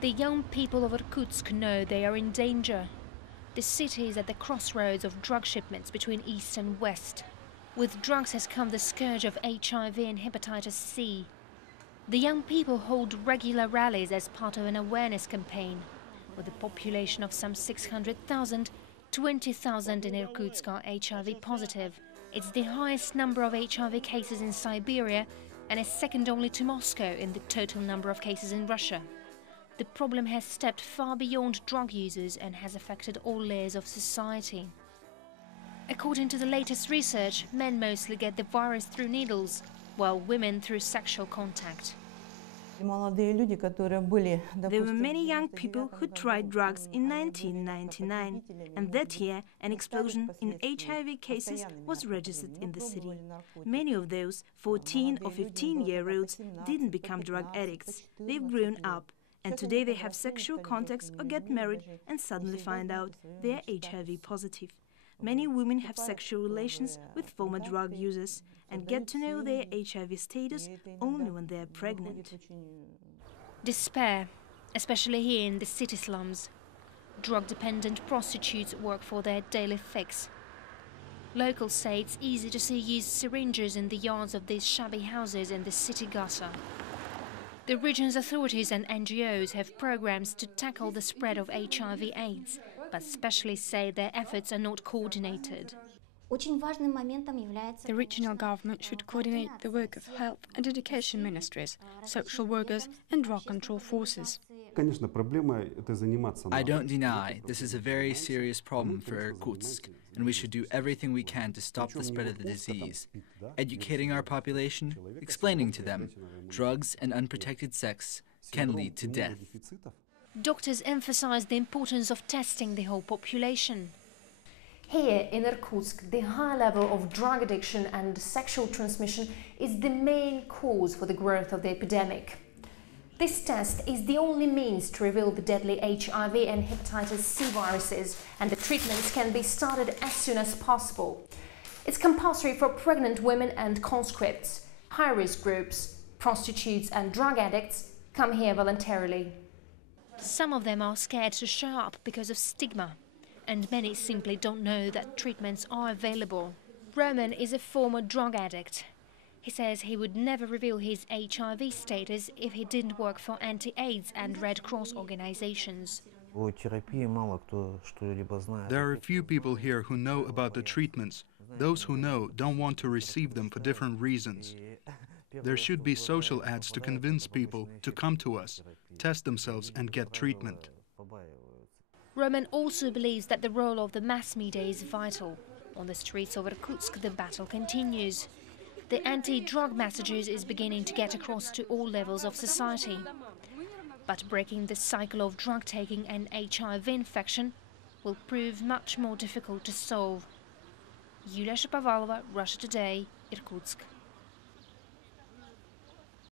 The young people of Irkutsk know they are in danger. The city is at the crossroads of drug shipments between East and West. With drugs has come the scourge of HIV and hepatitis C. The young people hold regular rallies as part of an awareness campaign. With a population of some 600,000, 20,000 in Irkutsk are HIV positive. It's the highest number of HIV cases in Siberia and is second only to Moscow in the total number of cases in Russia. The problem has stepped far beyond drug users and has affected all layers of society. According to the latest research, men mostly get the virus through needles, while women through sexual contact. There were many young people who tried drugs in 1999, and that year an explosion in HIV cases was registered in the city. Many of those 14 or 15-year-olds didn't become drug addicts. They've grown up, and today they have sexual contacts or get married and suddenly find out they're HIV positive. Many women have sexual relations with former drug users and get to know their HIV status only when they are pregnant. Despair, especially here in the city slums. Drug-dependent prostitutes work for their daily fix. Locals say it's easy to see used syringes in the yards of these shabby houses in the city gutter. The region's authorities and NGOs have programs to tackle the spread of HIV/AIDS, but specialists say their efforts are not coordinated. The regional government should coordinate the work of health and education ministries, social workers and drug control forces. I don't deny this is a very serious problem for Irkutsk, and we should do everything we can to stop the spread of the disease. Educating our population, explaining to them, drugs and unprotected sex can lead to death. Doctors emphasize the importance of testing the whole population. Here in Irkutsk, the high level of drug addiction and sexual transmission is the main cause for the growth of the epidemic. This test is the only means to reveal the deadly HIV and hepatitis C viruses, and the treatments can be started as soon as possible. It's compulsory for pregnant women and conscripts. High-risk groups, prostitutes and drug addicts come here voluntarily. Some of them are scared to show up because of stigma, and many simply don't know that treatments are available. Roman is a former drug addict. He says he would never reveal his HIV status if he didn't work for anti-AIDS and Red Cross organizations. There are a few people here who know about the treatments. Those who know don't want to receive them for different reasons. There should be social ads to convince people to come to us, test themselves and get treatment. Roman also believes that the role of the mass media is vital. On the streets of Irkutsk, the battle continues. The anti-drug messages is beginning to get across to all levels of society. But breaking the cycle of drug taking and HIV infection will prove much more difficult to solve. Yulia Shapovalova, Russia Today, Irkutsk.